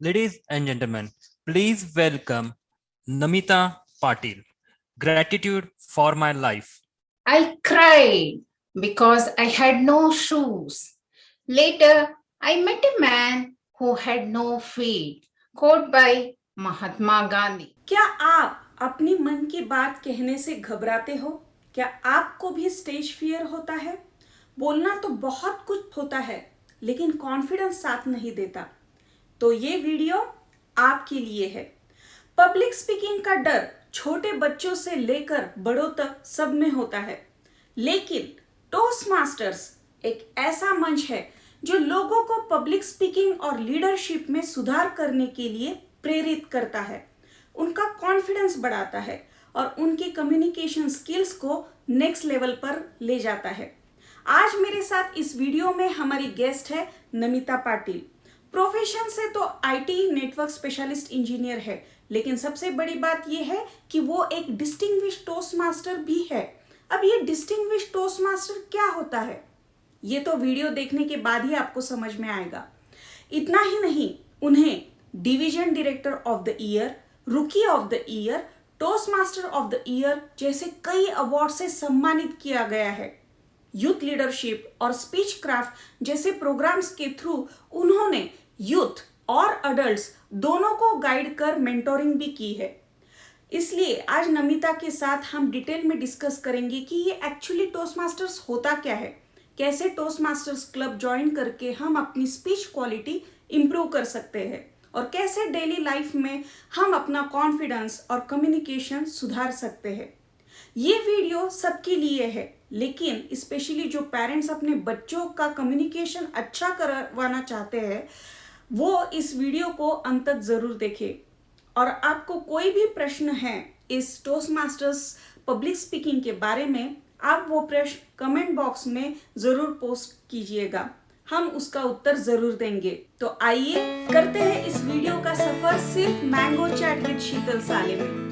Ladies and gentlemen, please welcome Namita Patil. Gratitude for my life. I cried because I had no shoes. Later, I met a man who had no feet. Quote by Mahatma Gandhi. क्या आप अपनी मन की बात कहने से घबराते हो? क्या आपको भी स्टेज फियर होता है? बोलना तो बहुत कुछ होता है, लेकिन कॉन्फिडेंस साथ नहीं देता। तो ये वीडियो आपके लिए है। पब्लिक स्पीकिंग का डर छोटे बच्चों से लेकर बड़ों तक सब में होता है, लेकिन टोस्ट मास्टर्स एक ऐसा मंच है जो लोगों को पब्लिक स्पीकिंग और लीडरशिप में सुधार करने के लिए प्रेरित करता है, उनका कॉन्फिडेंस बढ़ाता है और उनकी कम्युनिकेशन स्किल्स को नेक्स्ट लेवल पर ले जाता है। आज मेरे साथ इस वीडियो में हमारी गेस्ट है नमिता पाटिल। प्रोफेशन से तो आईटी नेटवर्क स्पेशलिस्ट इंजीनियर है, लेकिन सबसे बड़ी बात यह है कि वो एक डिस्टिंग्विश टोस्ट मास्टर भी है। अब ये डिस्टिंग्विश टोस्ट मास्टर क्या होता है, ये तो वीडियो देखने के बाद ही आपको समझ में आएगा। इतना ही नहीं, उन्हें division director of the year, rookie of the year, toastmaster of the year जैसे कई अवार्ड से सम्मानित किया गया है। यूथ लीडरशिप और स्पीच क्राफ्ट जैसे प्रोग्राम्स के थ्रू उन्होंने यूथ और अडल्ट्स दोनों को गाइड कर मेंटोरिंग भी की है। इसलिए आज नमिता के साथ हम डिटेल में डिस्कस करेंगे कि ये एक्चुअली टोस्ट मास्टर्स होता क्या है, कैसे टोस्ट मास्टर्स क्लब ज्वाइन करके हम अपनी स्पीच क्वालिटी इंप्रूव कर सकते हैं और कैसे डेली लाइफ में हम अपना कॉन्फिडेंस और कम्युनिकेशन सुधार सकते हैं। ये वीडियो सबके लिए है, लेकिन स्पेशली जो पेरेंट्स अपने बच्चों का कम्युनिकेशन अच्छा करवाना चाहते हैं वो इस वीडियो को अंत तक जरूर देखें। और आपको कोई भी प्रश्न है इस टोस्ट मास्टर्स पब्लिक स्पीकिंग के बारे में, आप वो प्रश्न कमेंट बॉक्स में जरूर पोस्ट कीजिएगा, हम उसका उत्तर जरूर देंगे। तो आइए करते हैं इस वीडियो का सफर सिर्फ मैंगो चैट विद शीतल साले में।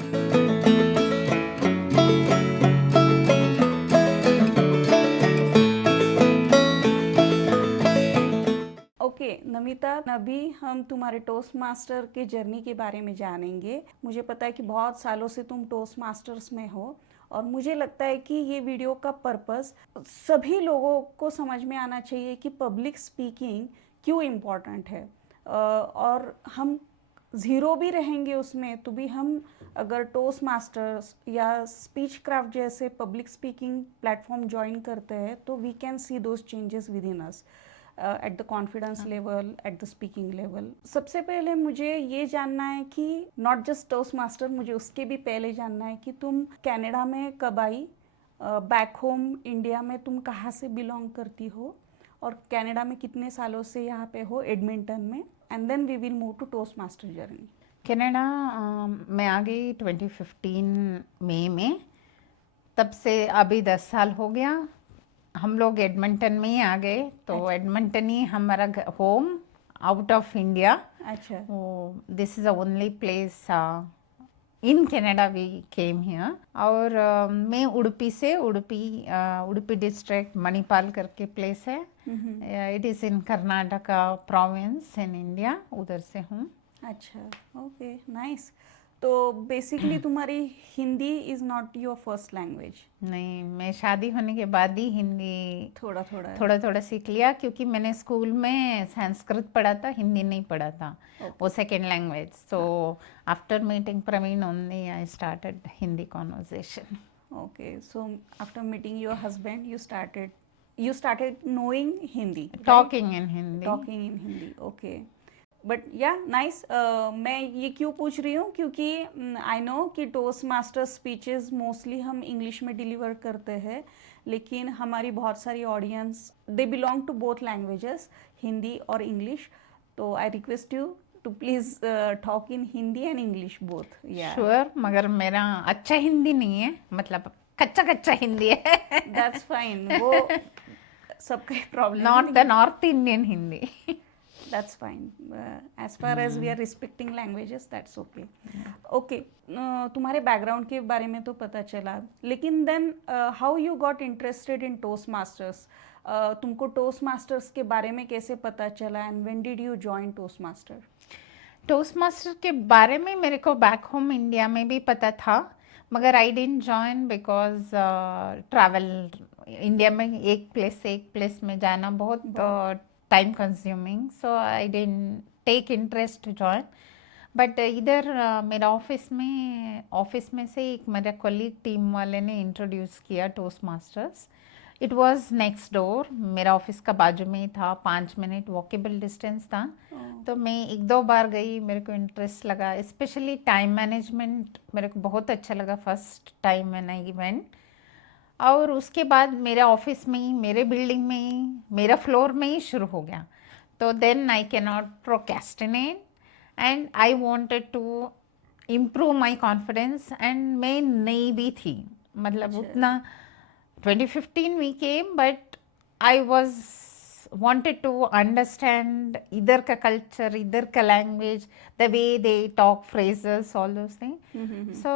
नमिता, अभी हम तुम्हारे टोस्ट मास्टर के जर्नी के बारे में जानेंगे। मुझे पता है कि बहुत सालों से तुम टोस्ट मास्टर्स में हो और मुझे लगता है कि ये वीडियो का पर्पस सभी लोगों को समझ में आना चाहिए कि पब्लिक स्पीकिंग क्यों इम्पोर्टेंट है। और हम ज़ीरो भी रहेंगे उसमें तो भी हम अगर टोस्ट मास्टर्स या स्पीच क्राफ्ट जैसे पब्लिक स्पीकिंग प्लेटफॉर्म ज्वाइन करते हैं तो we can see those changes within us at the confidence level, at the speaking level. सबसे पहले मुझे ये जानना है कि नॉट जस्ट टोस्ट मास्टर, मुझे उसके भी पहले जानना है कि तुम कनाडा में कब आई, बैक होम इंडिया में तुम कहाँ से बिलोंग करती हो और कनाडा में कितने सालों से यहाँ पे हो एडमिंटन में, and then we will move to Toastmaster journey. Canada मैं आ गई 2015 मई में, तब से अभी 10 साल हो गया। हम लोग एडमिंटन में ही आ गए, तो एडमिंटन ही हमारा होम आउट ऑफ इंडिया। अच्छा, this is the only place in Canada we came here. और मैं उडुपी डिस्ट्रिक्ट मणिपाल करके प्लेस है, it is in Karnataka province in India, उधर से हूँ। अच्छा, ओके, नाइस। तो बेसिकली तुम्हारी Hindi is not your first language? नहीं, मैं शादी होने के बाद ही हिंदी थोड़ा थोड़ा सीख लिया, क्योंकि मैंने स्कूल में संस्कृत पढ़ा था, हिंदी नहीं पढ़ा था। वो second language. So after meeting Praveen only I started Hindi conversation. Okay, so after meeting your husband you started knowing Hindi, right? Talking in Hindi. Okay. But yeah nice. मैं ये क्यों पूछ रही हूँ क्योंकि आई नो कि टोस्ट मास्टर स्पीचेस मोस्टली हम English में डिलीवर करते हैं, लेकिन हमारी बहुत सारी audience they belong to both languages, Hindi और इंग्लिश। तो I request you to please talk in Hindi and English both. Yeah sure, मगर मेरा अच्छा हिंदी नहीं है, मतलब कच्चा हिंदी है। दैट्स फाइन, वो सबका problem. Not the north Indian Hindi. That's fine. As far as we are respecting languages, that's okay. Okay, तुम्हारे बैकग्राउंड के बारे में तो पता चला, लेकिन then how you got interested in Toastmasters? तुमको टोस्ट मास्टर्स के बारे में कैसे पता चला and when did you join Toastmaster? Toastmaster के बारे में मेरे को बैक होम इंडिया में भी पता था, मगर I didn't join because travel India में एक प्लेस से एक प्लेस में जाना बहुत time consuming, so I didn't take interest to join. But इधर मेरा ऑफिस में से एक मेरा कॉलीग टीम वाले ने इंट्रोड्यूस किया toast masters. It was next door, मेरा ऑफिस का बाजू में ही था, 5 मिनट वॉकेबल डिस्टेंस था. तो मैं एक दो बार गई, मेरे को इंटरेस्ट लगा, स्पेशली टाइम मैनेजमेंट मेरे को बहुत अच्छा लगा first time when I went. और उसके बाद मेरे ऑफिस में ही, मेरे बिल्डिंग में ही, मेरा फ्लोर में ही शुरू हो गया. तो then I can not procrastinate and I wanted to improve my confidence. And मैं नई भी थी, मतलब उतना 2015 we came, but I was wanted to understand इधर का culture, इधर का language, the way they talk, phrases, all those things. So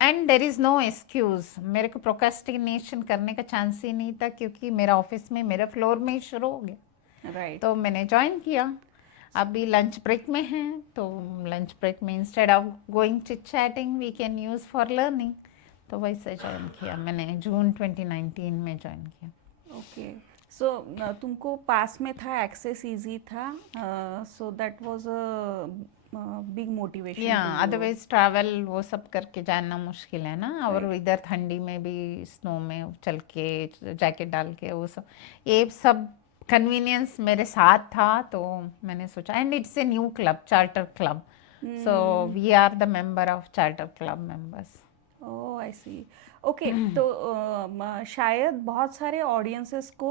and there is no excuse. मेरे को procrastination करने का चांस ही नहीं था, क्योंकि मेरा ऑफिस में, मेरा फ्लोर में ही शुरू हो गया. राइट. तो मैंने ज्वाइन किया. अभी लंच ब्रेक में हैं, तो लंच ब्रेक में instead of going chit chatting we can use for learning. तो वैसे ज्वाइन किया मैंने, जून 2019 में ज्वाइन किया. ओके. सो तुमको पास में था, एक्सेस इजी था, so that was a big motivation. या अदरवाइज ट्रैवल वो सब करके जाना मुश्किल है ना. और इधर ठंडी में भी स्नो में चल के जैकेट डाल के वो सब, ये सब कन्वीनियंस मेरे साथ था. तो मैंने सोचा, and it's a new club, charter club, so we are the member of charter club members. Oh I see. Okay. तो शायद बहुत सारे ऑडियंसेस को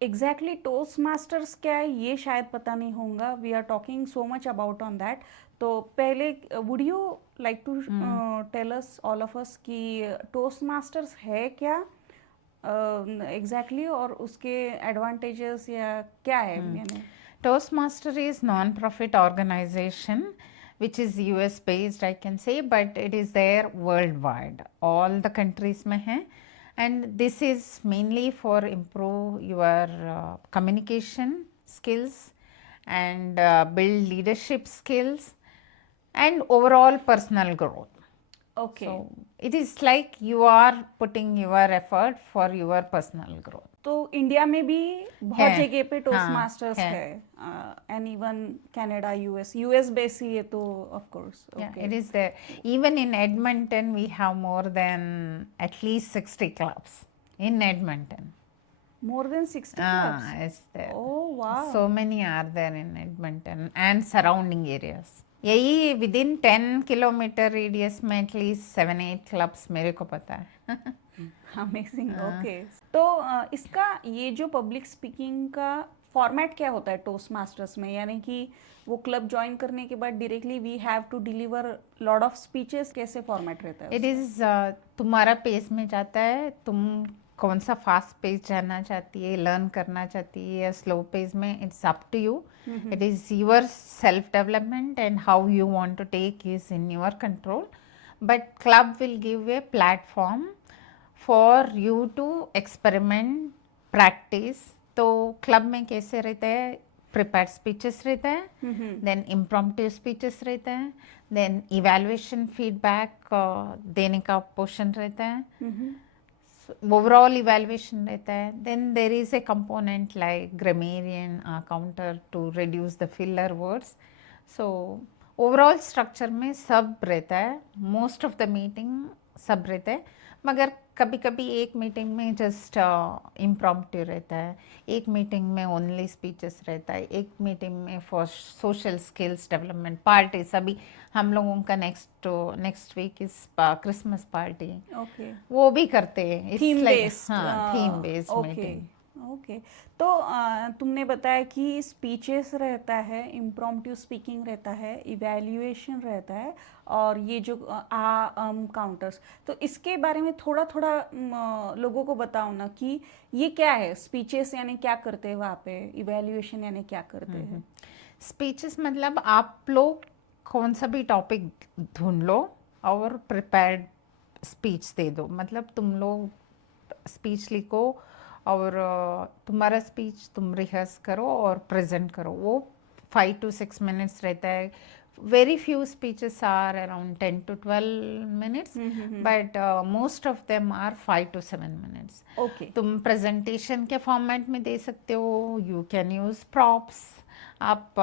एग्जैक्टली टोस्ट मास्टर्स क्या है ये शायद पता नहीं होगा. We are talking so much about on that. तो पहले would you like to tell us all of us कि टोस्ट मास्टर्स है क्या एग्जैक्टली, और उसके एडवांटेजेस या क्या है. यानी Toastmaster is non-profit organization which is US based, I can say, but it is there worldwide. All the countries में है, and this is mainly for improve your communication skills and build leadership skills and overall personal growth. Okay. So it is like you are putting your effort for your personal growth. तो इंडिया में भी बहुत है. जगह पे टोस्ट हाँ, masters है. है, and even Canada, US base ही है, तो of course. Yeah, it is there. Even in Edmonton, we have more than at least 60 clubs in Edmonton. More than 60 clubs. It's there. Oh wow. So many are there in Edmonton and surrounding areas. यही within 10 kilometer radius में at least 7-8 clubs मेरे को पता है. Amazing. Okay. तो इसका ये जो पब्लिक स्पीकिंग का फॉर्मेट क्या होता है टोस्ट मास्टर्स में, यानी कि वो क्लब ज्वाइन करने के बाद directly we have to deliver lot of speeches, कैसे फॉर्मेट रहता है इट इज़ तुम्हारा पेस में जाता है, तुम कौन सा फास्ट पेस जाना चाहती है, लर्न करना चाहती है, या स्लो पेस में, it's up to you. It is your self development and how you want to take is in your control. But club will give a platform for you to experiment, practice. तो club में कैसे रहता है, prepared speeches रहता है, then impromptu speeches रहता है, then evaluation feedback देने का पोर्शन रहता है, ओवरऑल इवैल्यूएशन रहता है, then there is a component like grammarian counter to reduce the filler words. So overall structure में सब रहता है, मोस्ट ऑफ द मीटिंग सब रहता है. मगर कभी कभी एक मीटिंग में जस्ट इम्प्रॉम्प्टू रहता है, एक मीटिंग में ओनली स्पीचेस रहता है, एक मीटिंग में for social skills development parties. अभी हम लोगों का next week is Christmas party, okay. वो भी करते हैं. Theme based. हाँ, theme based okay. Meeting. Okay. तो तुमने बताया कि स्पीचेस रहता है, इम्प्रॉम्प्टू स्पीकिंग रहता है, इवैल्यूएशन रहता है, और ये जो काउंटर्स. तो इसके बारे में थोड़ा थोड़ा लोगों को बताओ ना कि ये क्या है. स्पीचेस यानी क्या करते हैं वहाँ पे, इवैल्यूएशन यानी क्या करते हैं. स्पीचेस मतलब आप लोग कौन सा भी टॉपिक ढूंढ लो और प्रिपेयर्ड स्पीच दे दो. मतलब तुम लोग स्पीच लिखो और तुम्हारा स्पीच तुम रिहर्स करो और प्रेजेंट करो. वो 5 to 6 minutes रहता है. Very few speeches are around 10 to 12 minutes, but most of them are 5 to 7 minutes. Okay. तुम प्रेजेंटेशन के फॉर्मेट में दे सकते हो. You can use props. आप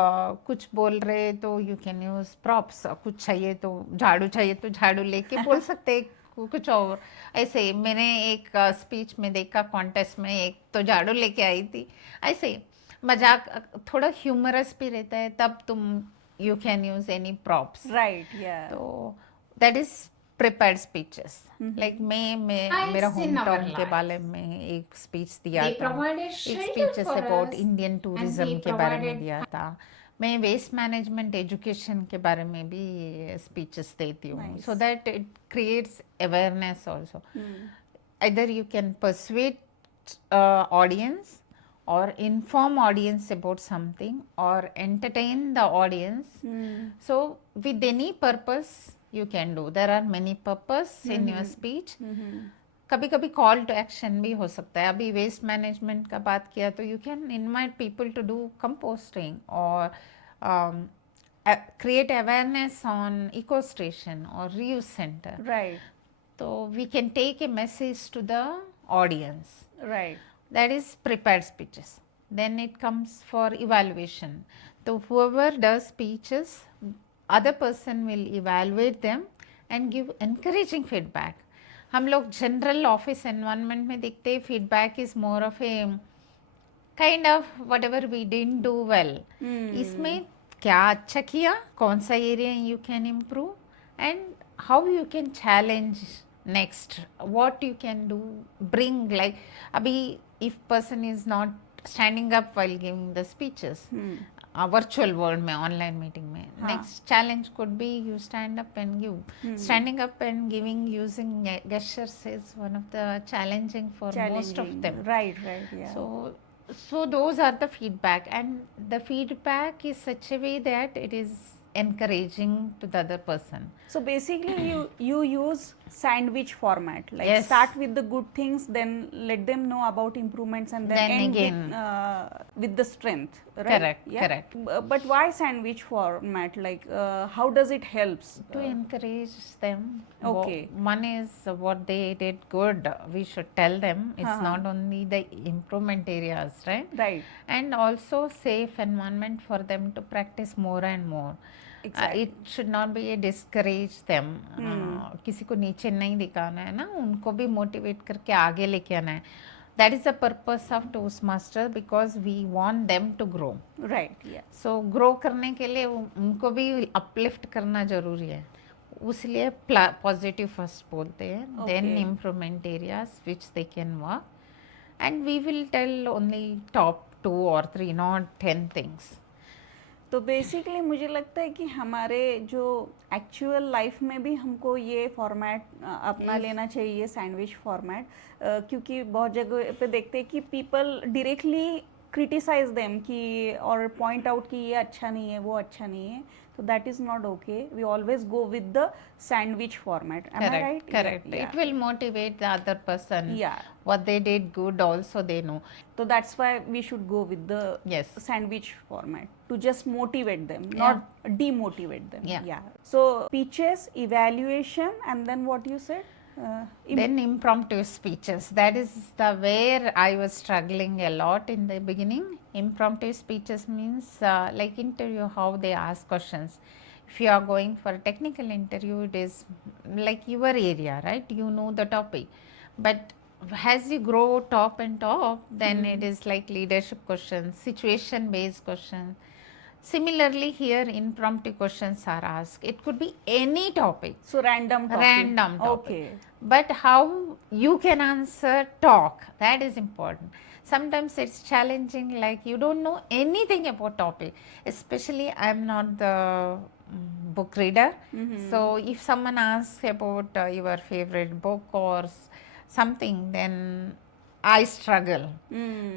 कुछ बोल रहे तो यू कैन यूज प्रॉप्स. कुछ चाहिए तो झाड़ू लेके बोल सकते हैं. कुछ और ऐसे मैंने एक स्पीच में देखा कॉन्टेस्ट में, एक तो झाड़ू लेके आई थी. ऐसे मजाक थोड़ा ह्यूमरस भी रहता है, तब तुम you can use any props. Right. Yeah. तो that is prepared speeches. Like मैं मेरा As in home our town के life. बारे में एक स्पीच दिया They था. provided एक shelter speeches for about us, Indian and tourism we के बारे में provided दिया था. मैं वेस्ट मैनेजमेंट एजुकेशन के बारे में भी स्पीचेस देती हूँ, Nice. सो that it creates awareness also. either you can persuade audience or inform audience about something or entertain the audience. So with any purpose you can do. There are many purpose in your speech. कभी कभी call to action भी हो सकता है. अभी waste management का बात किया तो you can invite people to do composting और create awareness on eco station or reuse center. Right. So we can take a message to the audience. Right. That is prepared speeches. Then it comes for evaluation. So whoever does speeches, other person will evaluate them and give encouraging feedback. हम लोग general office environment में देखते हैं feedback is more of a kind of whatever we didn't do well. इसमें क्या अच्छा किया, कौन सा area you can improve and how you can challenge next, what you can do bring. Like अभी if person is not standing up while giving the speeches virtual world में, online meeting में, next challenge could be you stand up and give. Standing up and giving using gestures is one of the challenging for most of them. Right. Yeah. So those are the feedback, and the feedback is such a way that it is encouraging to the other person. So basically you use sandwich format, like Yes. start with the good things, then let them know about improvements, and then Then end again. with the strength, right? Correct, Yeah? correct. But why sandwich format? Like how does it helps? To encourage them. Okay. One is what they did good, we should tell them. It's not only the improvement areas, right? Right. And also safe environment for them to practice more and more. Exactly. It should not be a discourage them. किसी को नीचे नहीं दिखाना है ना, उनको भी मोटिवेट करके आगे लेके आना है. That is the purpose of Toastmaster, because we want them to grow. Right. Yeah. So grow करने के लिए उनको भी uplift करना जरूरी है. उसलिए पॉजिटिव फर्स्ट बोलते हैं, then improvement areas which they can work, and we will tell only top 2 or 3, not 10 things. तो बेसिकली मुझे लगता है कि हमारे जो एक्चुअल लाइफ में भी हमको ये फॉर्मेट अपना लेना चाहिए, सैंडविच फॉर्मेट, क्योंकि बहुत जगह पे देखते हैं कि पीपल डायरेक्टली क्रिटिसाइज देम कि और पॉइंट आउट कि ये अच्छा नहीं है, वो अच्छा नहीं है. So that is not okay. We always go with the sandwich format. Am I right? Correct. Yeah. It will motivate the other person. Yeah. What they did good also they know. So that's why we should go with the Yes. sandwich format to just motivate them, not demotivate them. Yeah. So speeches, evaluation, and then what you said? Then impromptu speeches. That is the where I was struggling a lot in the beginning. Impromptu speeches means like interview, how they ask questions. If you are going for a technical interview, it is like your area, right? You know the topic. But as you grow top and top, then it is like leadership questions, situation based questions. Similarly, here impromptu questions are asked. It could be any topic. So random topic. Random topic. Okay. But how you can answer, talk, that is important. Sometimes it's challenging, like you don't know anything about topic. Especially I'm not the book reader. So if someone asks about your favorite book or something, then I struggle.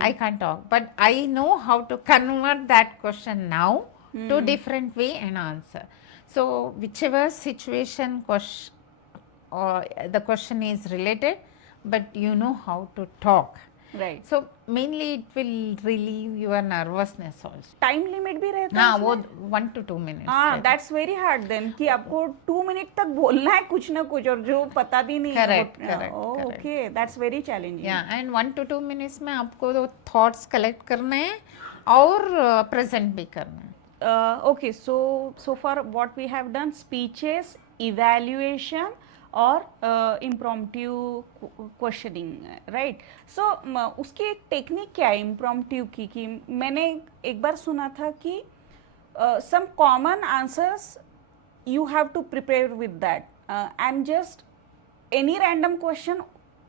I can't talk. But I know how to convert that question now to different way and answer. So whichever situation the question is related, but you know how to talk. Right. So mainly it will relieve your nervousness also. Time limit भी रहता है हाँ वो इसमें? 1 to 2 minutes हाँ, रहता है. That's very hard then कि आपको 2 मिनट तक बोलना है कुछ ना कुछ और जो पता भी नहीं है Correct, correct, correct. Okay, that's very challenging. Yeah, and 1 to 2 minutes में आपको वो thoughts collect करने हैं और present भी करना है. Okay, so far what we have done, speeches, evaluation और impromptu questioning, right? So उसकी एक टेक्निक क्या है impromptu की कि मैंने एक बार सुना था कि some common answers you have to prepare with that, and just any random question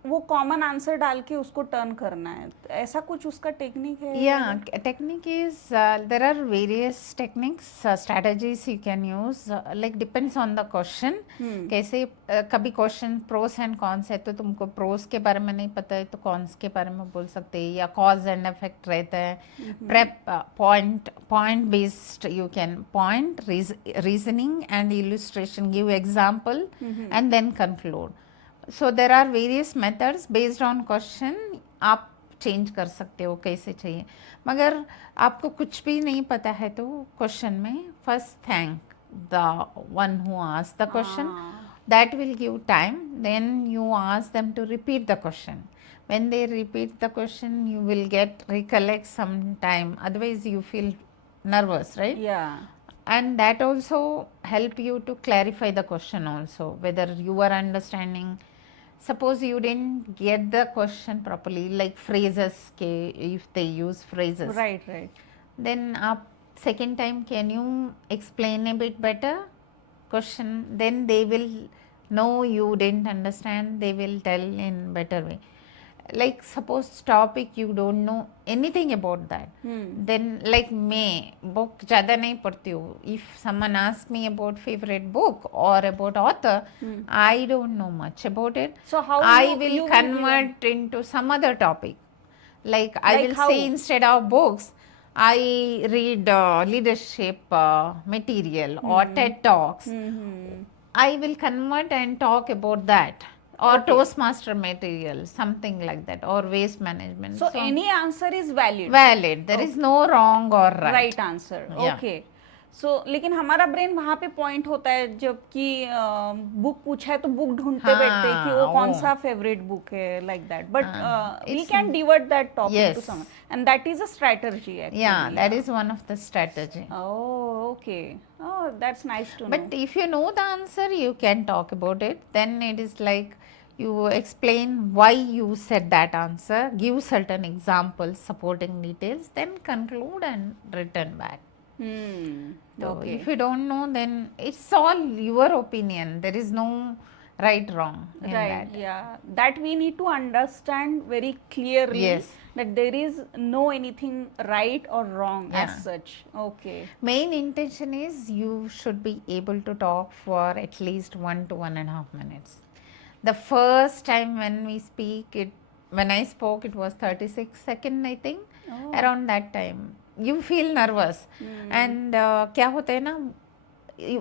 वो कॉमन आंसर डाल के उसको टर्न करना है, ऐसा कुछ उसका टेक्निक है? Yeah, technique is there are various techniques, strategies you can use. Like depends on the question. कैसे कभी क्वेश्चन प्रोस एंड कॉन्स है तो तुमको प्रोस के बारे में नहीं पता है तो कॉन्स के बारे में बोल सकते हैं, या कॉज एंड इफेक्ट रहता है. PREP point based you can point reasoning and illustration, give example and then conclude. So there are various methods based on question. आप चेंज कर सकते हो कैसे चाहिए. मगर आपको कुछ भी नहीं पता है तो क्वेश्चन में first thank the one who asked the question. That will give time. Then you ask them to repeat the question. When they repeat the question, you will recollect some time. Otherwise, you feel nervous, right? Yeah. And that also help you to clarify the question also, whether you are understanding. Suppose you didn't get the question properly, like phrases ke, if they use phrases, Right, right. then second time can you explain a bit better question, then they will know you didn't understand, they will tell in better way. Like suppose topic you don't know anything about that, then like मैं book ज़्यादा नहीं पढ़ती हूँ. If someone asks me about favorite book or about author, I don't know much about it. So how I you will will convert into some other topic. Like I Like will how? say instead of books, I read leadership material or TED Talks. I will convert and talk about that, or Toastmaster material, something like that, or waste management. So any answer is valid. Valid. There is no wrong or right. Right answer. Yeah. Okay. So लेकिन हमारा ब्रेन वहाँ पे पॉइंट होता है जबकि बुक पूछा है तो बुक ढूंढते हाँ, बैठते हैं कि वो कौन वो। सा फेवरेट बुक है, like that. But we it's- can divert that topic to Yes. Some, and that is a strategy actually. Yeah, that is one of the strategy. Oh, okay. Oh, that's nice to know. But if you know the answer, you can talk about it. Then it is like you explain why you said that answer, give certain examples, supporting details, then conclude and return back. So Okay. if you don't know, then it's all your opinion. There is no right wrong in Right, that. yeah. That we need to understand very clearly, Yes. that there is no anything right or wrong as Yeah. such. Okay. Main intention is you should be able to talk for at least 1 to 1.5 minutes. The first time when we speak, when I spoke, it was 36 seconds, I think. Around that time, you feel nervous. And क्या होता है ना,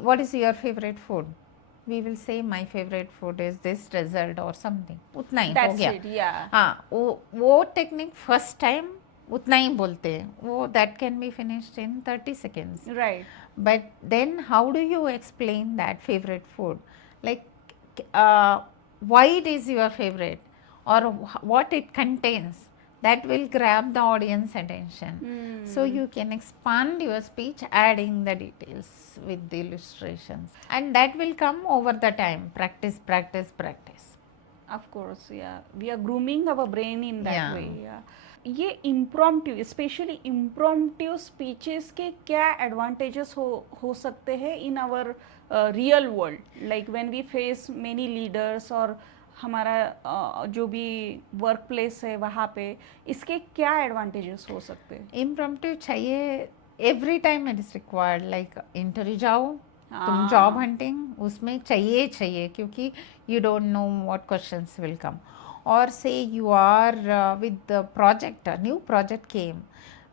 what is your favorite food? We will say my favorite food is this dessert or something. उतना ही हो That's गया. it, yeah. हाँ, वो technique first time उतना ही बोलते हैं. वो that can be finished in 30 seconds. Right. But then how do you explain that favorite food? Like why it is your favorite or what it contains, that will grab the audience attention. So you can expand your speech adding the details with the illustrations, and that will come over the time. Practice, practice, practice. Of course, yeah. We are grooming our brain in that Yeah. way, yeah. ये impromptu, especially impromptu speeches के क्या advantages हो सकते हैं in our real world, like when we face many leaders और हमारा जो भी वर्क प्लेस है वहाँ पे, इसके क्या एडवांटेजेस हो सकते हैं? Impromptu चाहिए, every time it is required. Like interview जाओ, तुम जॉब हंटिंग, उसमें चाहिए क्योंकि you don't know what questions will come. Or say you are with the project, a new project came,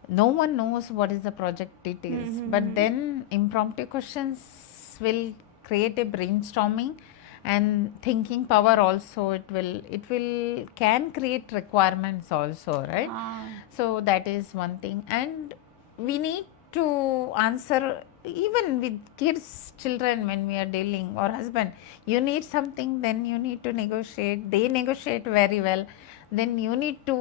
no one knows what is the project details, but then impromptu questions will create a brainstorming and thinking power also, it will can create requirements also, right? So that is one thing. And we need to answer even with kids, children, when we are dealing, or husband, you need something, then you need to negotiate, they negotiate very well, then you need to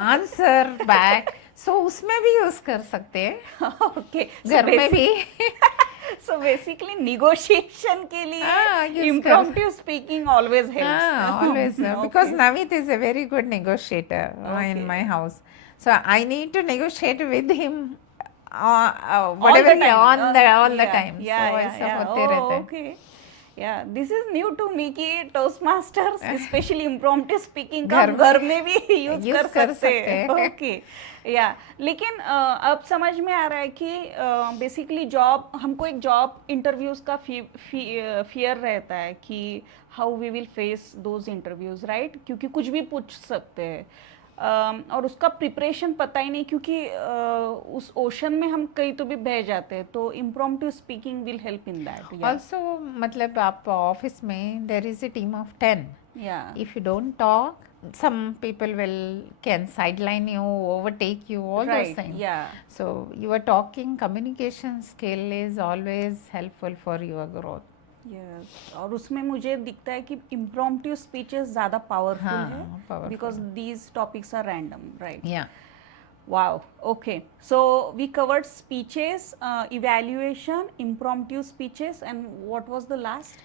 answer back. So उसमें भी यूज कर सकते हैं, ओके घर में भी. So basically negotiation के use लिए impromptu speaking always helps. Always, because Navit is a very good negotiator in my house. So I need to negotiate with him whatever all the time. So ऐसा होते रहता है. Okay. Yeah, this is new to me कि Toastmasters, especially impromptu speaking का घर में भी यूज कर सकते हैं. ओके या लेकिन अब समझ में आ रहा है कि बेसिकली जॉब, हमको एक जॉब इंटरव्यूज का फियर रहता है कि how we will face those interviews, right? क्योंकि कुछ भी पूछ सकते हैं और उसका प्रिपरेशन पता ही नहीं, क्योंकि उस ओशन में हम कहीं तो भी बह जाते हैं. तो impromptu speaking will help in that. Also मतलब आप ऑफिस में there is a team of 10. Yeah. If you don't talk, some people can sideline you, overtake you, all those things. Yeah. So your talking communication skill is always helpful for your growth. Yes. और उसमें मुझे दिखता है कि impromptu speeches ज़्यादा powerful है, powerful. because these topics are random, right? Yeah. Wow. Okay. So we covered speeches, evaluation, impromptu speeches, and what was the last?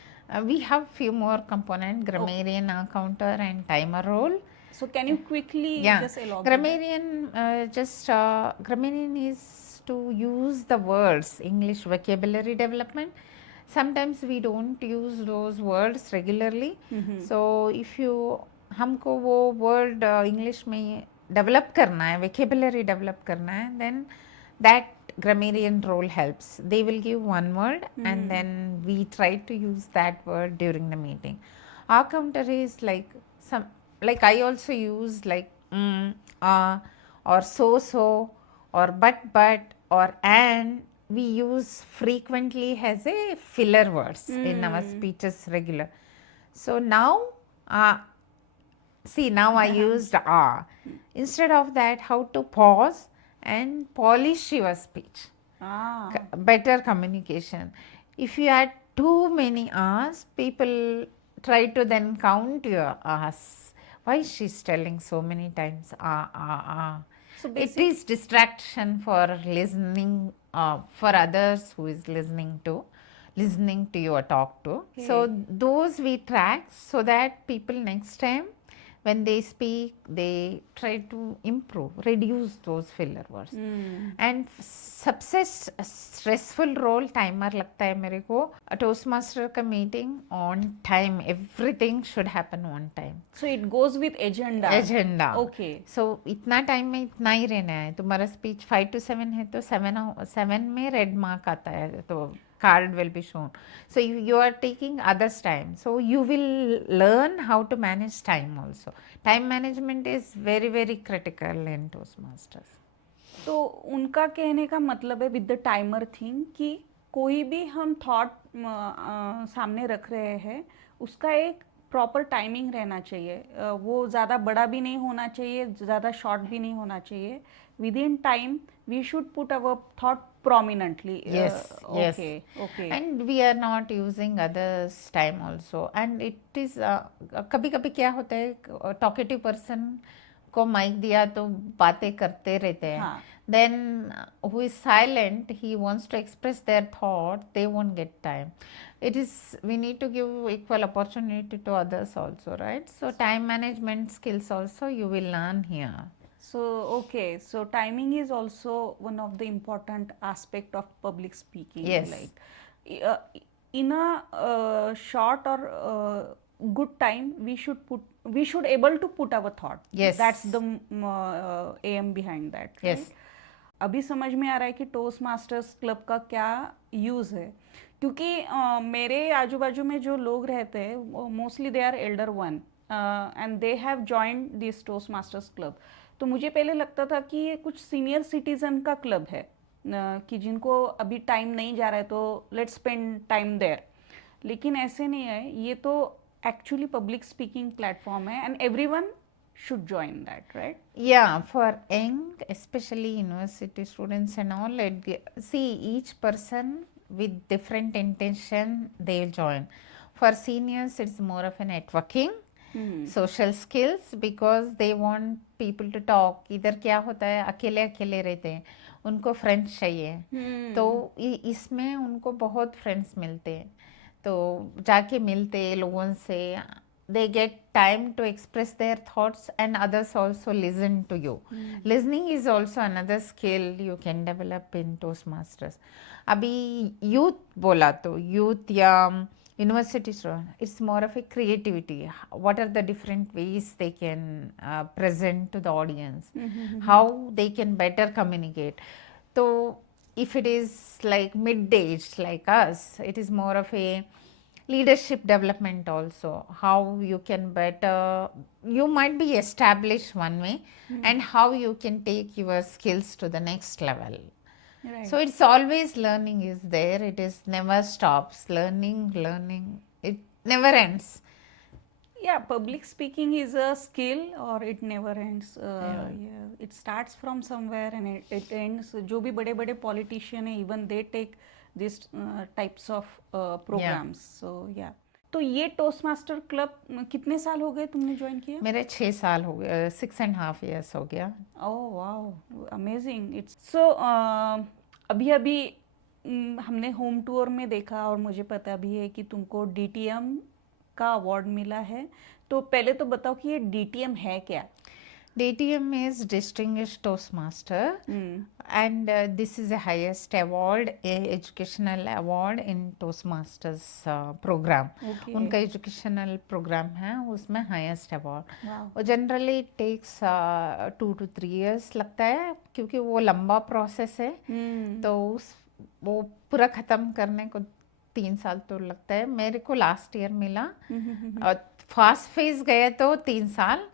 We have few more components: grammarian, counter, and timer role. So can you quickly just elaborate? Grammarian is to use the words, English vocabulary development. Sometimes we don't use those words regularly. So if you हमको वो word English में develop करना है, vocabulary develop करना है, then that grammarian role helps. They will give one word and then we try to use that word during the meeting. Our counter is like I also use like or so or but or and. We use frequently as a filler words in our speeches regular. So now I used instead of that, how to pause and polish your speech. Better communication. If you add too many R's, people try to then count your R's. Why she's telling so many times So it is distraction for listening, for others who is listening to your talk to. So those we track so that people next time when they speak, they try to improve, reduce those filler words. And सबसे stressful role timer लगता है मेरे को. Toastmaster का meeting on time, everything should happen on time. So it goes with agenda. Okay. So इतना टाइम में इतना ही रहना है. तुम्हारा speech 5 to 7 है तो 7 में red mark आता है, तो card will be shown. So you are taking others time, so you will learn how to manage time also. Time management is very very critical in Toastmasters. तो उनका कहने का मतलब है विद द टाइमर थिंग कि कोई भी हम थॉट सामने रख रहे हैं उसका एक प्रॉपर टाइमिंग रहना चाहिए. वो ज़्यादा बड़ा भी नहीं होना चाहिए, ज़्यादा शॉर्ट भी नहीं होना चाहिए. Within time we should put our thought prominently. Yes. Okay. And we are not using others time also. And it is कभी कभी क्या होता है, talkative person को माइक दिया तो बातें करते रहते हैं. Then who is silent, he wants to express their thought, they won't get time. We need to give equal opportunity to others also, right? So time management skills also you will learn here. So timing is also one of the important aspect of public speaking. Yes. Like in a short or good time, we should able to put our thought. Yes. That's the aim behind that. Right? Yes. अभी समझ में आ रहा है कि Toastmasters club का क्या यूज़ है, क्योंकि मेरे आजू बाजू में जो लोग रहते हैं mostly they are elder one and they have joined this Toastmasters club. तो मुझे पहले लगता था कि ये कुछ सीनियर सिटीजन का क्लब है कि जिनको अभी टाइम नहीं जा रहा है तो लेट्स स्पेंड टाइम देयर. लेकिन ऐसे नहीं है, ये तो एक्चुअली पब्लिक स्पीकिंग प्लेटफॉर्म है and everyone should join that, right? Yeah, for young, especially university students and all, see each person with different intention they will join. For seniors, it's more of a networking, social skills, because they want people to talk. इधर क्या होता है, अकेले अकेले रहते हैं, उनको फ्रेंड्स चाहिए, तो इसमें उनको बहुत फ्रेंड्स मिलते हैं, तो जाके मिलते हैं लोगों से, they get time to express their thoughts and others also listen to you. Listening is also another skill you can develop in Toastmasters. अभी youth बोला तो youth या university student, it's more of a creativity. What are the different ways they can present to the audience, how they can better communicate. So if it is like mid-age like us, it is more of a leadership development also, how you can better, you might be established one way, and how you can take your skills to the next level. Right. So it's always learning is there, it is never stops, learning, it never ends. Yeah, public speaking is a skill or it never ends. Yeah, it starts from somewhere and it ends. जो भी बड़े बड़े politician हैं, even they take these types of programs. So yeah. तो ये टोस्टमास्टर क्लब कितने साल हो गए तुमने ज्वाइन किया? मेरे 6 साल हो गए, 6.5 years हो गया. Oh wow, amazing. It's so अभी अभी हमने होम टूर में देखा और मुझे पता भी है कि तुमको DTM का अवार्ड मिला है. तो पहले तो बताओ कि ये DTM है क्या? DTM is Distinguished Toastmaster, and this is the highest award, educational award in Toastmasters program. Okay. उनका educational program है, उसमें highest award. Wow. वो generally takes 2 to 3 years लगता है, क्योंकि वो लंबा process है, तो वो पूरा ख़त्म करने को 3 साल तो लगता है. मेरे को लास्ट ईयर मिला, और फास्ट फेज गए तो 3 साल,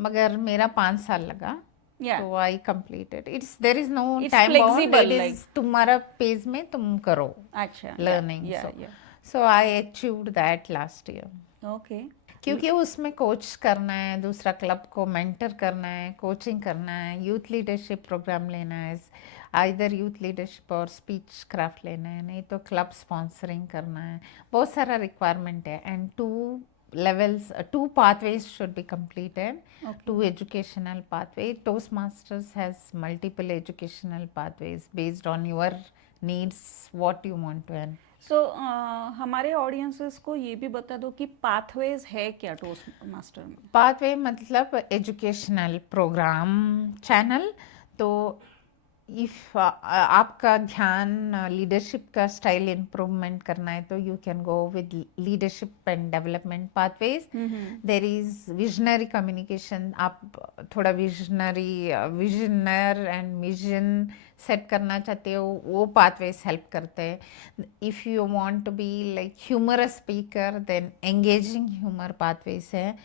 मगर मेरा 5 साल लगा. Yeah. तो I completed. It's there is no It's time bound, flexible, it is तुम्हारा पेज में तुम करो अच्छा. Learning. Yeah. So I achieved that last year. Okay. क्योंकि उसमें कोच करना है, दूसरा क्लब को मेंटर करना है, कोचिंग करना है, यूथ लीडरशिप प्रोग्राम लेना है, आइदर यूथ लीडरशिप और स्पीच क्राफ्ट लेना है, नहीं तो क्लब स्पॉन्सरिंग करना है, बहुत सारा रिक्वायरमेंट है. एंड 2 pathways should be completed. Okay. 2 educational pathways. Toastmasters has multiple educational pathways based on your needs, what you want to earn. सो हमारे ऑडियंसेस को ये भी बता दो कि पाथवेज है क्या टोस्टमास्टर में? पाथवे मतलब एजुकेशनल प्रोग्राम चैनल. तो इफ आपका ध्यान लीडरशिप का स्टाइल इम्प्रूवमेंट करना है, तो you can go with leadership and development pathways. There is visionary communication, आप थोड़ा विजनर एंड विजन सेट करना चाहते हो, वो पाथवेज हेल्प करते हैं. If you want to be like humorous speaker, then engaging humour pathways है.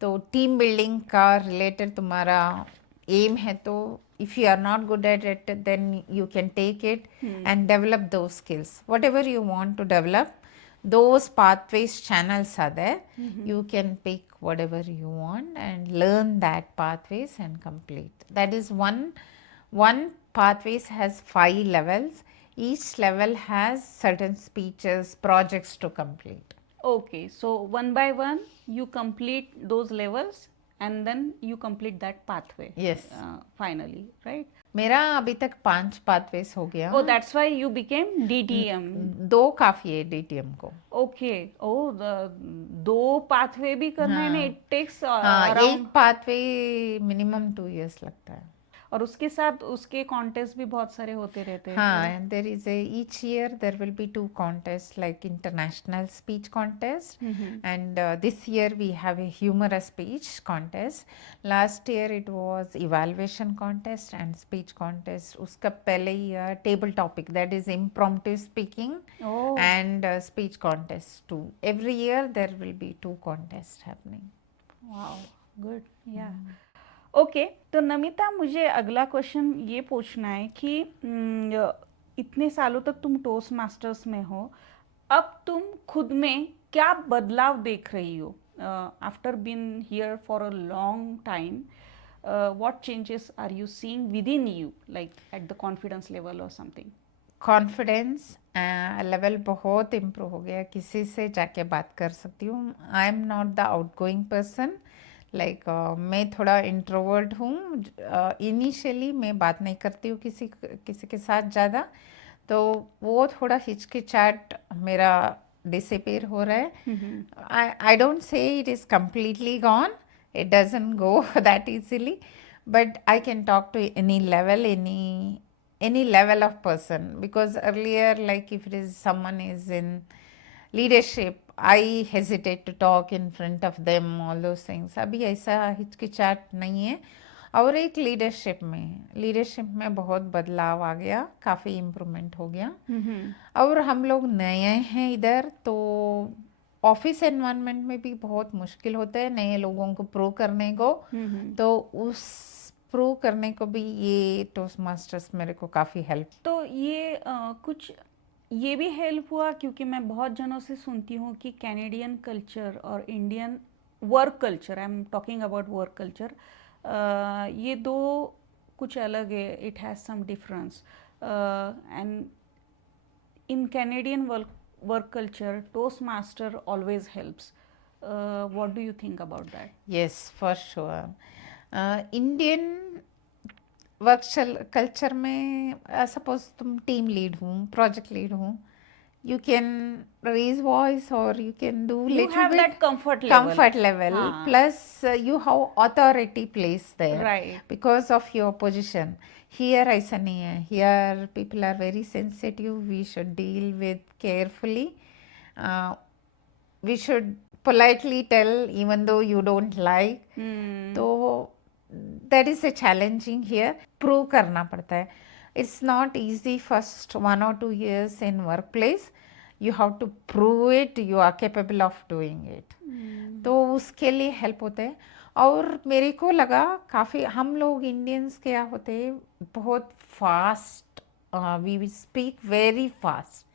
तो टीम बिल्डिंग का रिलेटेड तुम्हारा एम है, तो if you are not good at it, then you can take it and develop those skills. Whatever you want to develop, those pathways channels are there. You can pick whatever you want and learn that pathways and complete. That is one pathways has 5 levels. Each level has certain speeches, projects to complete. Okay, so one by one you complete those levels and then you complete that pathway. Yes. Finally, right? मेरा अभी तक 5 pathways हो गया. Oh, that's why you became DTM. 2 काफी है DTM को. Okay. Oh, the 2 pathway भी करना है ना, it takes हाँ, around. एक pathway minimum 2 years लगता है. और उसके साथ उसके कॉन्टेस्ट भी बहुत सारे होते रहते हैं. हाँ, there is each year there will be 2 contests, like international speech contest, and this year we have a humorous speech contest. Last year it was evaluation contest and speech contest. उसका पहले year table topic, that is impromptu speaking, and speech contest too. Every year there will be 2 contests happening. Wow, good, yeah. Okay, तो नमिता, मुझे अगला क्वेश्चन ये पूछना है कि इतने सालों तक तुम टोस्ट मास्टर्स में हो, अब तुम खुद में क्या बदलाव देख रही हो? After been here for a long time, what changes are you seeing within you, like at the confidence level or something? Confidence level बहुत इम्प्रूव हो गया, किसी से जाके बात कर सकती हूँ. I am not the outgoing person. Like मैं थोड़ा इंट्रोवर्ट हूँ. इनिशियली मैं बात नहीं करती हूँ किसी किसी के साथ ज़्यादा, तो वो थोड़ा हिचकिचाहट मेरा डिसअपीयर हो रहा है. I don't say it is completely gone. It doesn't go that easily, but I can talk to any level, any level of person, because earlier, like if it is someone is in leadership, I hesitate to talk in front of them, all those things. अभी ऐसा हिचकिचाहट नहीं है. और एक लीडरशिप में बहुत बदलाव आ गया, काफ़ी इम्प्रूवमेंट हो गया. और हम लोग नए हैं इधर, तो ऑफिस एनवायरनमेंट में भी बहुत मुश्किल होता है नए लोगों को प्रूव करने को. तो उस प्रूव करने को भी ये टोस्ट मास्टर्स मेरे को काफ़ी हेल्प. तो ये कुछ ये भी हेल्प हुआ, क्योंकि मैं बहुत जनों से सुनती हूँ कि कैनेडियन कल्चर और Indian work culture, I am talking about work culture, ये दो कुछ अलग है. It has some difference. And in Canadian work culture, Toastmaster always helps. What do you think about that? Yes, for sure. Indian work culture में सपोज तुम team lead हूँ, project lead हूँ, you can raise voice or you can do You little have bit that comfort level. हाँ. plus you have authority placed there Right. because of your position. Here ऐसा नहीं है. Here people are very sensitive. We should deal with carefully. We should politely tell even though you don't like. तो that is a challenging here. Prove करना पड़ता है. It's not easy first 1 or 2 years in workplace. You have to prove it, you are capable of doing it. तो उसके लिए हेल्प होते हैं. और मेरे को लगा काफ़ी, हम लोग इंडियंस क्या होते हैं, बहुत fast, we speak very fast.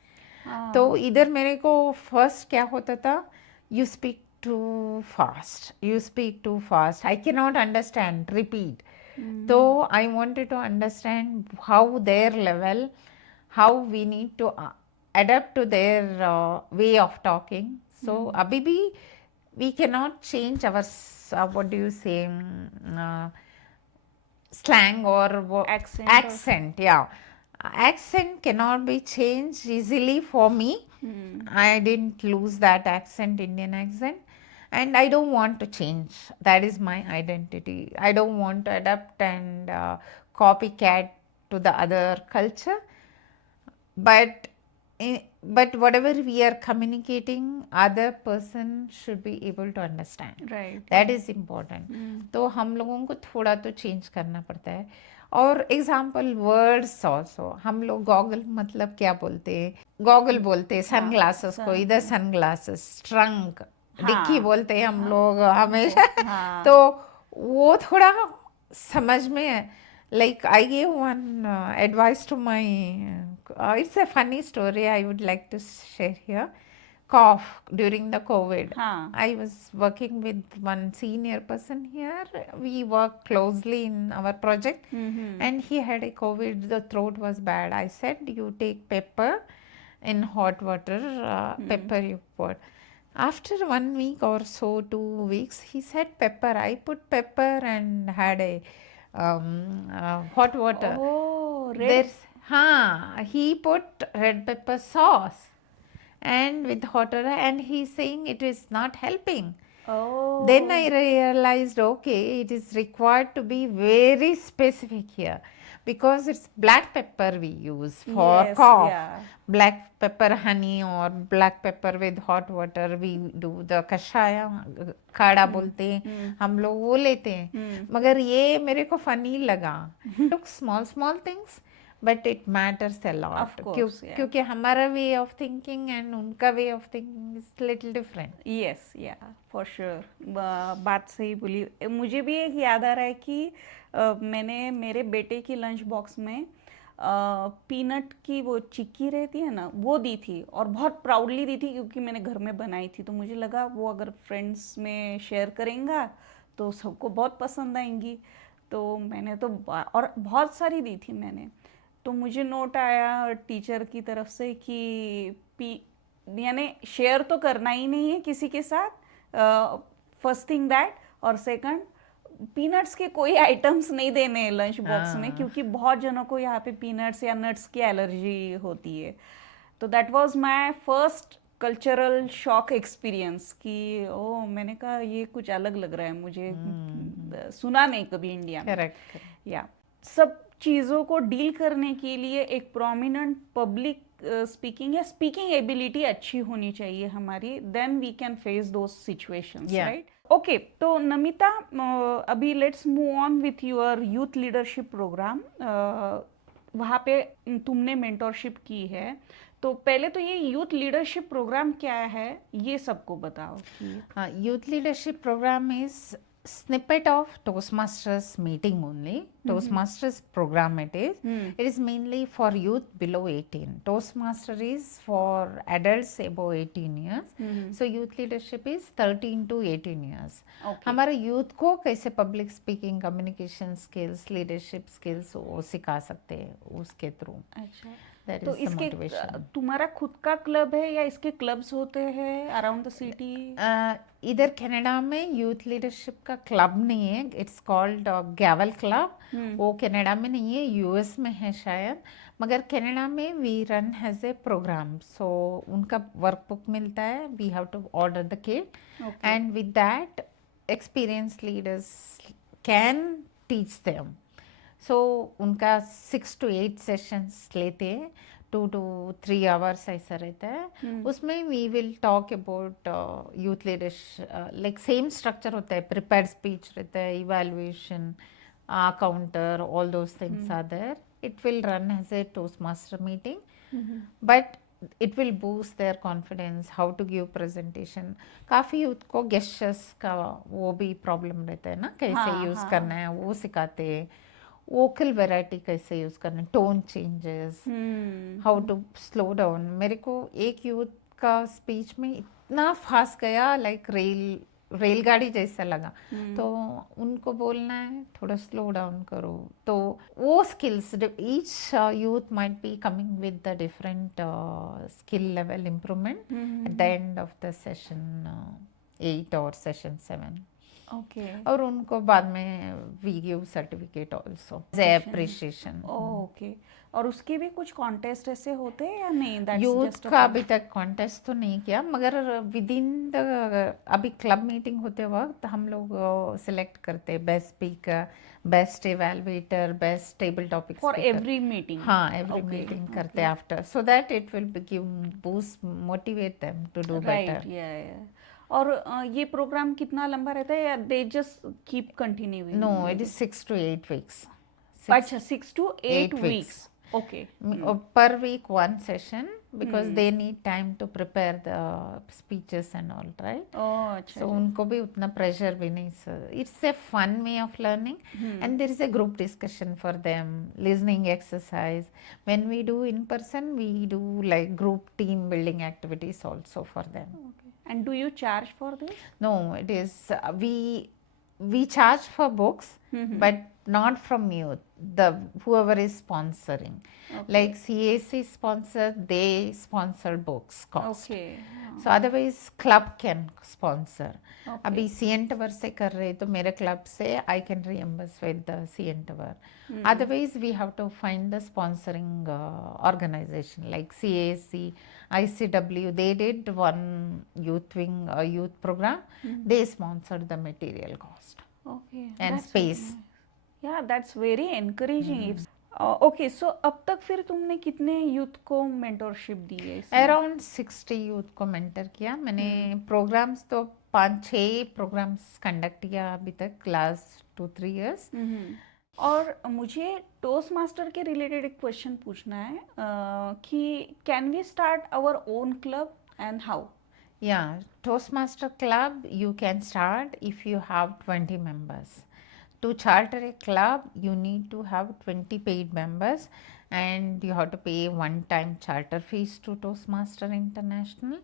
तो इधर मेरे को फर्स्ट क्या होता था, you speak too fast, I can not understand, repeat. So I wanted to understand how their level, how we need to adapt to their way of talking. So abhi bhi we cannot change our what do you say, slang or accent. Yeah, accent cannot be changed easily for me. I didn't lose that accent, Indian accent. And I don't want to change. That is my identity. I don't want to adapt and copycat to the other culture. But whatever we are communicating, other person should be able to understand. Right. That is important. तो हम लोगों को थोड़ा तो चेंज करना पड़ता है. और एग्जाम्पल वर्ड्स ऑल्सो, हम लोग गॉगल मतलब क्या बोलते हैं, गॉगल बोलते हैं सन ग्लासेस को, इधर सन ग्लासेस, ट्रंक, डिक्की बोलते हैं हम लोग हमेशा. तो वो थोड़ा समझ में, like I gave one advice to my, it's a funny story I would like to share here. Cough during the COVID. I was working with one senior person here. We worked closely in our project, and he had a COVID. The throat was bad. I said, you take pepper in hot water, pepper you put. After 1 week or so, 2 weeks, he said pepper. I put pepper and had a hot water. Oh, red. He put red pepper sauce and with hot water, and he's saying it is not helping. Oh. Then I realized, okay, it is required to be very specific here, because it's black pepper we use for Yes, cough. yeah. Black pepper honey or black pepper with hot water, we do the कषाया, काढ़ा बोलते हैं हम लोग, वो लेते हैं. मगर ये मेरे को फनी लगा. Look, small things, but it matters a lot. Of course, yeah. क्योंकि हमारा way of thinking and उनका way of thinking is little different. Yes, yeah, for sure. बात सही बोली. मुझे भी एक याद आ रहा है कि मैंने मेरे बेटे की लंच बॉक्स में पीनट की वो चिक्की रहती है ना, वो दी थी और बहुत प्राउडली दी थी क्योंकि मैंने घर में बनाई थी। तो मुझे लगा वो अगर फ्रेंड्स में शेयर करेंगे तो सबको बहुत पसंद आएंगी। तो मैंने तो और बहुत सारी दी थी मैंने। तो मुझे नोट आया टीचर की तरफ से कि पी यानी शेयर तो करना ही नहीं है किसी के साथ, फर्स्ट थिंग दैट। और सेकंड, पीनट्स के कोई आइटम्स नहीं देने लंच बॉक्स में, हाँ। क्योंकि बहुत जनों को यहाँ पे पीनट्स या नट्स की एलर्जी होती है। तो that was my first cultural shock experience कि ओ, मैंने कहा ये कुछ अलग लग रहा है मुझे, सुना नहीं कभी इंडिया में। करेक्ट। या सब चीज़ों को डील करने के लिए एक प्रोमिनेंट पब्लिक स्पीकिंग या स्पीकिंग एबिलिटी अच्छी होनी चाहिए हमारी, then we can face those situations, Yeah. Right? Okay, तो नमिता, अभी let's move on with your youth leadership program. वहाँ पे तुमने मेंटोरशिप की है, तो पहले तो ये यूथ लीडरशिप प्रोग्राम क्या है ये सबको बताओ कि Youth leadership program is snippet of Toastmasters meeting only. Toastmasters program it is. It is mainly for youth below 18. Toastmaster is for adults above 18 years. So youth leadership is 13 to 18 years. Okay. हमारे यूथ को कैसे public speaking, communication skills, leadership skills वो सिखा सकते हैं उसके थ्रू। अच्छा, That तो is the इसके motivation. तुम्हारा खुद का क्लब है या इसके क्लब्स होते हैं अराउंड द सिटी? इधर कनाडा में यूथ लीडरशिप का क्लब नहीं है, इट्स कॉल्ड गैवल क्लब। वो कनाडा में नहीं है, यूएस में है शायद, मगर कनाडा में we run has a programme. So उनका वर्कबुक मिलता है, we have to order the kit, and with that experience leaders can teach them. So उनका 6 to 8 सेशंस लेते हैं, 2 to 3 hours ऐसा रहता है। उसमें we will talk about youth leadership, like same structure होता है, प्रिपेयर्ड स्पीच रहता है, evaluation, counter, all those things are there. It will run as a toastmaster meeting, but it will boost their confidence, how to give presentation. काफ़ी youth को gestures का वो भी प्रॉब्लम रहता है ना, कैसे यूज़ करना है वो सिखाते हैं। वोकल वैरायटी कैसे यूज़ करना, tone changes, how to slow down. मेरे को एक यूथ का स्पीच में इतना फास्ट गया, लाइक रेलगाड़ी जैसा लगा। तो उनको बोलना है थोड़ा स्लो डाउन करो। तो वो skills, each youth might be coming with the different skill level improvement at the end of the session 8 और सेशन 7। ओके, और उनको बाद में we give certificate also as appreciation. Okay. और उसके भी कुछ कॉन्टेस्ट ऐसे होते हैं या नहीं? दैट्स यूथ जस्ट का अभी तक कॉन्टेस्ट तो नहीं किया, मगर विद इन द अभी क्लब मीटिंग होते वक्त हम लोग सिलेक्ट करते हैं best speaker, best evaluator, best table topic for every meeting? हाँ, एवरी मीटिंग करते हैं after, so that it will give boost, motivate them to do better. या और ये प्रोग्राम कितना लंबा रहता है या they just keep continuing? No, it is 6 to 8 weeks. अच्छा, 6 to 8 weeks. Okay. Per week one session, because they need time to prepare the speeches and all, right? Oh, अच्छा. So उनको भी उतना pressure भी नहीं, sir. It's a fun way of learning, and there is a group discussion for them, listening exercise. When we do in person, we do like group team building activities also for them. Okay. And do you charge for this? No, it is we charge for books, but not from youth. The whoever is sponsoring, like CAC sponsor, they sponsor books cost. Okay. So otherwise club can sponsor. अभी CN Tower से कर रहे तो मेरे क्लब से I can reimburse with the CN Tower. Otherwise we have to find the sponsoring organization like CAC, ICW. They did one youth wing youth program. They sponsored the material cost Okay. and That's space. Yeah, that's very encouraging. If okay, so अब तक फिर तुमने कितने यूथ को मेंटोरशिप दी है इसमें? अराउंड 60 यूथ को मेंटर किया मैंने। प्रोग्राम्स तो 5-6 प्रोग्राम्स कंडक्ट किया अभी तक लास्ट 2-3 years। और मुझे टोस्ट मास्टर के रिलेटेड एक क्वेश्चन पूछना है कि can we start our own club and how? Yeah, Toastmaster Club you can start if you have 20 members. To charter a club, you need to have 20 paid members, and you have to pay one-time charter fees to Toastmaster International.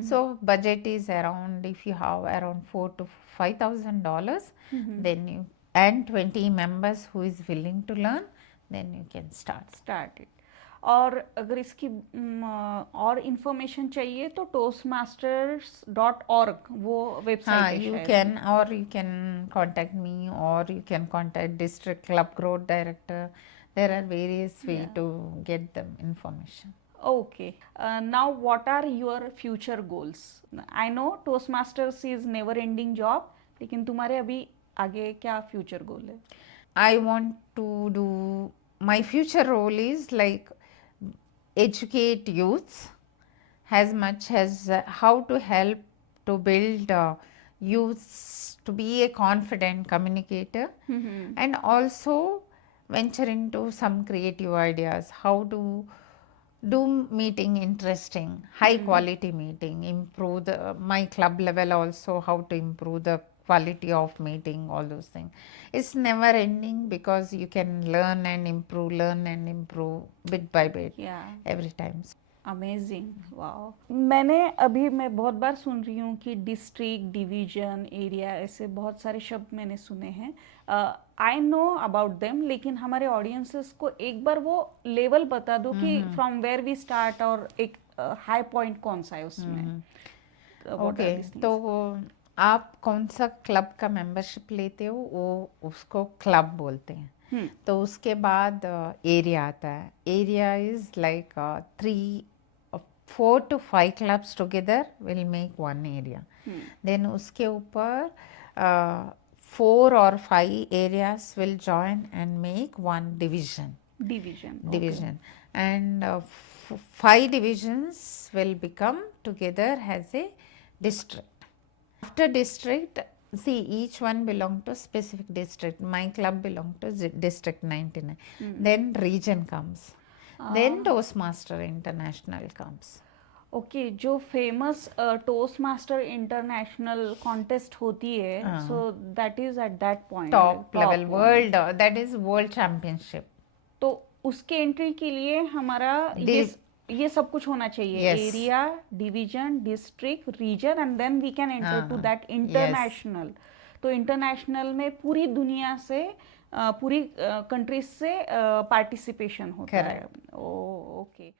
So budget is around, if you have around $4,000 to $5,000, then you, and 20 members who is willing to learn, then you can start. Started. और अगर इसकी और इन्फॉर्मेशन चाहिए तो toastmasters.org वो वेबसाइट है You शायद. can, or you can contact me, or you can contact District Club Growth Director. There are various ways to get the information. Okay. Now, what are your future goals? I know Toastmasters is never ending job, लेकिन तुम्हारे अभी आगे क्या future goal है? I want to do, my future role is like educate youths as much as how to help to build youths to be a confident communicator, and also venture into some creative ideas, how to do meeting interesting, high quality meeting, improve the, my club level also, how to improve the quality of meeting, all those things. It's never ending because you can learn and improve bit by bit Yeah. every time. Amazing. Wow. मैं बहुत बार सुन रही हूँ कि district, division, area, ऐसे बहुत सारे शब्द मैंने सुने हैं. आई नो अबाउट देम, लेकिन हमारे ऑडियंसेस को एक बार वो लेवल बता दो कि फ्रॉम वेयर वी स्टार्ट, और एक हाई पॉइंट कौन सा है उसमें. ओके, तो आप कौन सा क्लब का मेंबरशिप लेते हो वो उसको क्लब बोलते हैं. तो उसके बाद एरिया आता है. एरिया इज लाइक 4 to 5 clubs together will make one area. Then उसके ऊपर 4 or 5 areas will join and make one division. Division. And 5 divisions will become together as a district. After district, see, each one belong to specific district. My club belong to district 99. Then region comes. Then Toastmaster International comes. Okay. जो फेमस टोस्टमास्टर international contest होती है, so that is at that point, Top level world, that is world championship. तो उसके एंट्री के लिए हमारा ये सब कुछ होना चाहिए. Yes. Area, division, district, region, and then we can enter to that international. तो इंटरनेशनल में पूरी दुनिया से, पूरी कंट्रीज से पार्टिसिपेशन होता है. ओके.